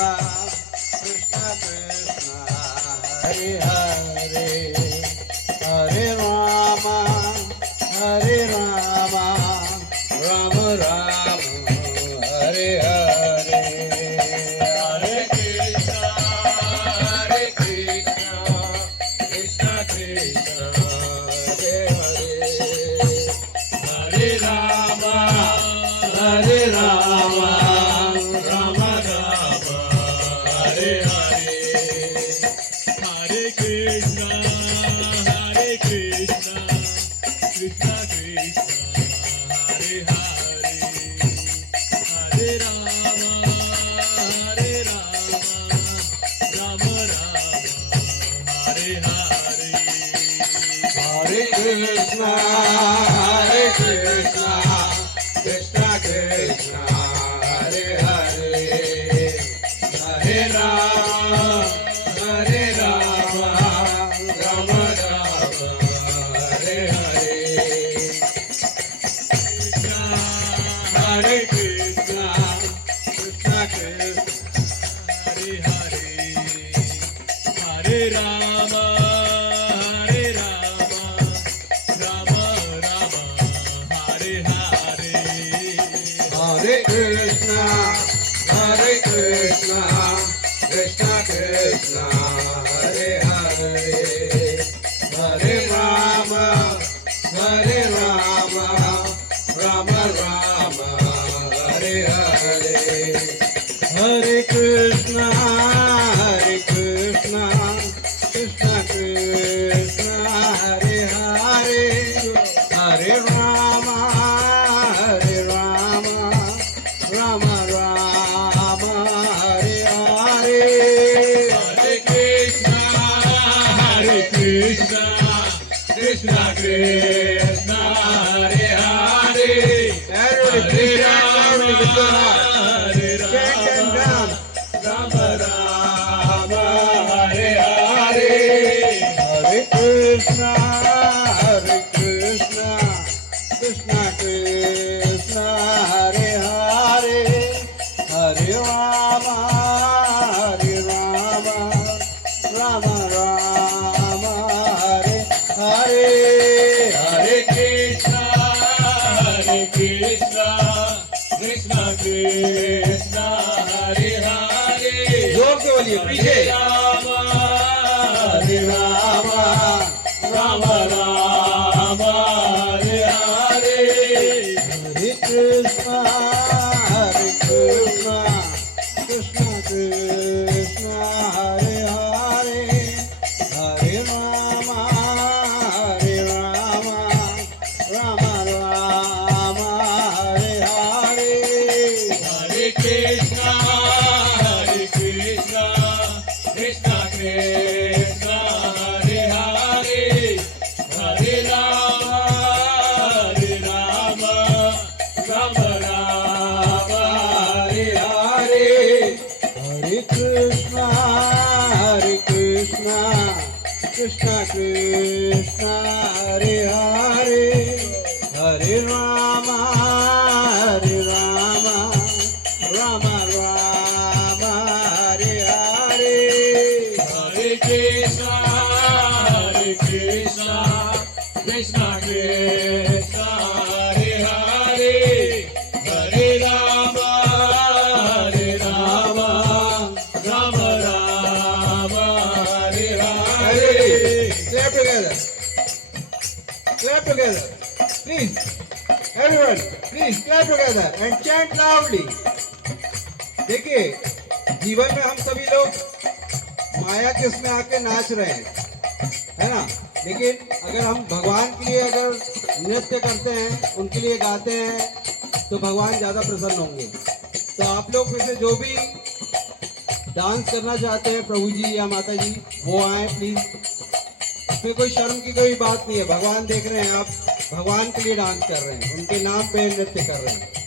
Krishna Krishna Hare Hare Hare Rama Rama Rama Hare Hare Hare Krishna Krishna Krishna Hare Hare Hare Rama Rama Rama Hare Hare Hare Krishna, Krishna Krishna, Hare Hare, Hare Rama, Rama Rama, Hare Hare. Hare Krishna, Krishna Krishna, Hare Hare, Hare Rama, Rama Rama, Hare Hare. Hare Krishna, Krishna Hare Hare, Hare Rama, Rama Rama, Hare Hare. Hare Krishna, Krishna Krishna, Hare Hare, Hare Rama, Rama Rama, Hare Hare. Hare Krishna, Krishna Krishna, Hare Hare, Hare Rama, Rama Rama, Hare Hare. Hare Krishna, Krishna Krishna, Hare Hare. Everybody, please stand loudly with your heart. Hare Chant and dance. Rama Rama, Hare Hare. Hare Krishna, Krishna Krishna, Hare Hare, Hare Rama, Rama Rama, Hare Hare. Hare Krishna, Krishna Krishna, Hare Hare. जोर से बोलिए पीछे. Hare Rama, Rama Rama, Hare Hare. Hare Krishna, Krishna Krishna, Hare Hare, Hare Rama, Rama Rama, Hare Hare. Hare Krishna, Krishna Krishna, Hare Hare. Hare Rama, Rama Rama, Hare Hare. Hare Krishna, Krishna Krishna, Hare Hare, Hare Rama, Rama Rama, Hare Hare. Hare Krishna, Krishna Krishna, Hare Hare. Hare Rama, Rama Rama, Hare Hare. Clap together. Clap together. Please. Everyone, please clap together and chant loudly. देखिए, जीवन में हम सभी लोग माया के उसमें आके नाच रहे हैं, है ना? लेकिन अगर हम भगवान के लिए अगर नृत्य करते हैं, उनके लिए गाते हैं, तो भगवान ज़्यादा प्रसन्न होंगे. तो आप लोग में से जो भी डांस करना चाहते हैं प्रभु जी या माता जी, वो आए प्लीज. इसमें कोई शर्म की कोई बात नहीं है. भगवान देख रहे हैं, आप भगवान के लिए डांस कर रहे हैं, उनके नाम पे नृत्य कर रहे हैं.